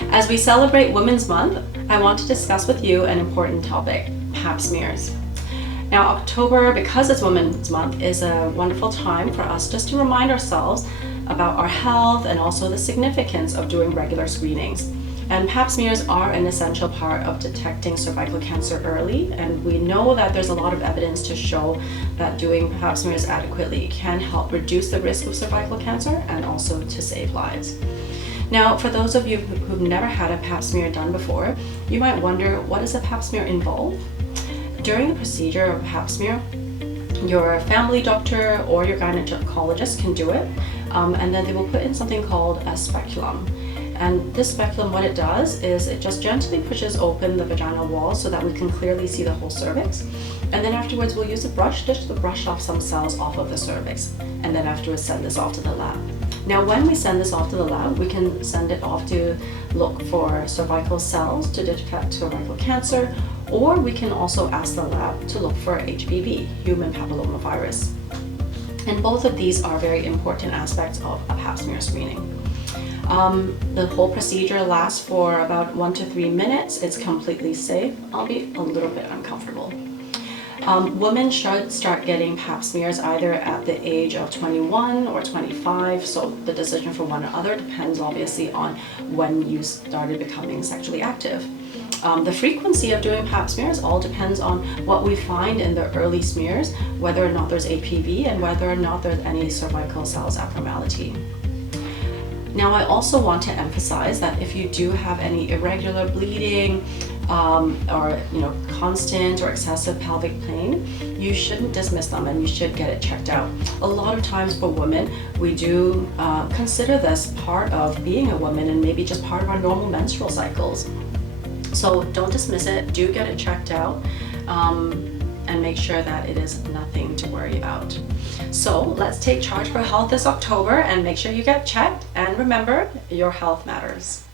As we celebrate Women's Month, I want to discuss with you an important topic, Pap smears. Now, October, because it's Women's Month, is a wonderful time for us just to remind ourselves about our health and also the significance of doing regular screenings. And Pap smears are an essential part of detecting cervical cancer early, and we know that there's a lot of evidence to show that doing Pap smears adequately can help reduce the risk of cervical cancer and also to save lives. Now, for those of you who've never had a Pap smear done before, you might wonder, what does a Pap smear involve? During the procedure of a Pap smear, your family doctor or your gynecologist can do it, and then they will put in something called a speculum. And this speculum, what it does is it just gently pushes open the vaginal wall so that we can clearly see the whole cervix. And then afterwards, we'll use a brush just to brush off some cells off of the cervix. And then afterwards, send this off to the lab. Now, when we send this off to the lab, we can send it off to look for cervical cells to detect cervical cancer, or we can also ask the lab to look for HPV, human papillomavirus. And both of these are very important aspects of a Pap smear screening. The whole procedure lasts for about 1 to 3 minutes. It's completely safe, albeit a little bit uncomfortable. Women should start getting Pap smears either at the age of 21 or 25, so the decision for one or other depends obviously on when you started becoming sexually active. The frequency of doing Pap smears all depends on what we find in the early smears, whether or not there's HPV and whether or not there's any cervical cells abnormality. Now, I also want to emphasize that if you do have any irregular bleeding or constant or excessive pelvic pain, you shouldn't dismiss them and you should get it checked out. A lot of times for women, we do consider this part of being a woman and maybe just part of our normal menstrual cycles. So don't dismiss it, do get it checked out, and make sure that it is nothing to worry about. So let's take charge for health this October and make sure you get checked, and remember, your health matters.